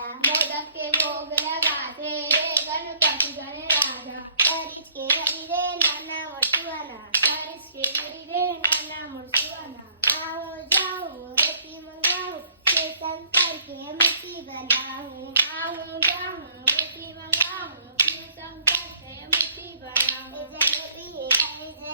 राजा। मोदक के भोग लगाते रे गणपति गणराजा। परिच के हरि रे नाना मोटुआना। परिच के हरि रे नाना मोटुआना। आऊं जाऊं रोटी मंगाऊं से शंकर के मूर्ति बनाऊं। आऊं जाऊं रोटी मंगाऊं फिर शंकर से मूर्ति बनाऊं।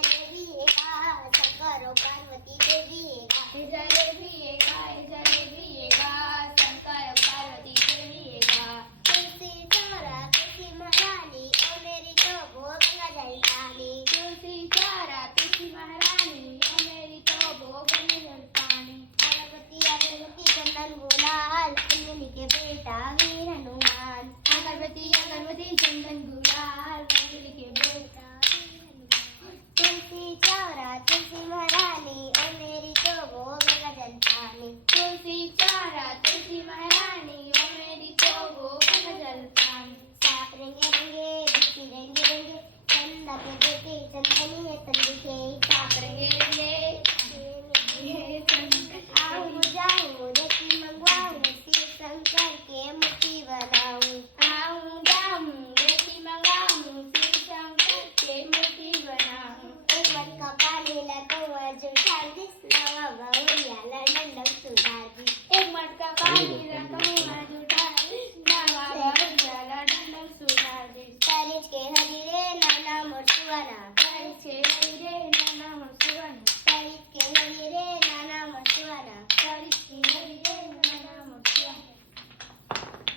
जलेबी का शंकर और पार्वती देवी का। जलेबी का जलेबी का शंकर पार्वती देवी का। तुलसी चौरा तुलसी महारानी ओ मेरी तो भोग गजल पानी। तुलसी चारा तुलसी महारानी ओ मेरी तो भोग गजल पानी। अगरबत्ती अगरबत्ती चंदन गुलाल अंजनी के बेटा वीर हनुमान। अगरबत्ती अगरबत्ती चंदन गुलाल अंजलि के बेटा वीर हनुमान। तुलसी चौरा तुलसी महारानी ओ मेरी तो भोग गजल पानी। तुलसी चारा तुलसी महारानी ओ मेरी तो भोग गजल पानी। साप रंगे रंगे बिस्सी रंगे रंगे चंदा के बेटे चंदनी है चंदी के। साप रंगे रंगे आऊं जाऊं रोटी मंगवाऊं शिव शंकर के मूर्ति बनाऊं। आऊं जाऊं रोटी मंगाऊं फिर शंकर के मूर्ति बनाऊं। एक मटका पानी ला कुंवर जुठार दिस नवा बहुरिया डंडम सुधार दी। एक मटका पानी रखूंगा जुटा नवा बहुरिया डंडम सुधार दी। परिच के हरि रे नाना मोटुआना। परिच के हरि रे नाना मोटुआना। परिच के हरि रे नाना मोटुआना। परिच के हरि रे नाना मोटुआना।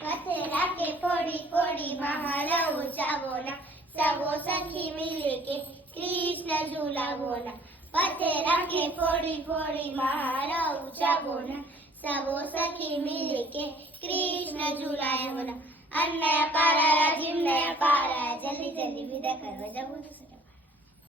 पथरा के फोड़ी फोड़ी महाराव जावो ना सबो सखी मिले के कृष्ण झूलावो ना। पथरा के फोड़ी फोड़ी महाराव जावो ना सबो सखी मिले के कृष्ण झूलावो ना। अन्नया पारा राजीव नया पारा जल्दी जल्दी विदा करो जब